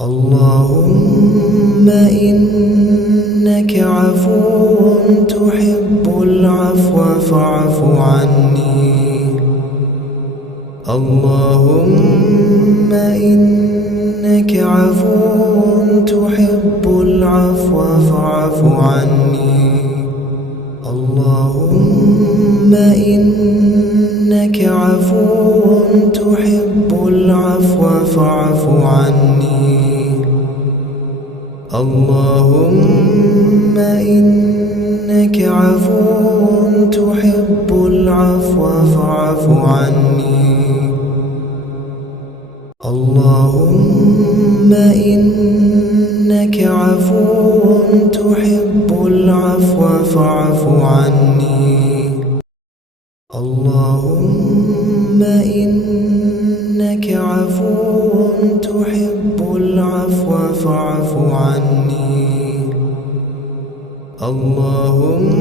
اللهم إنك عفو تحب العفو فاعف عني. اللهم إنك عفو تحب العفو فاعف عني. اللهم إنك عفو تحب العفو فاعف عني. اللهم إنك عفو تحب العفو فاعف عني. اللهم إنك عفو تحب العفو فاعف عني. اللهم إنك عفو تحب العفو فاعف عني. اللهم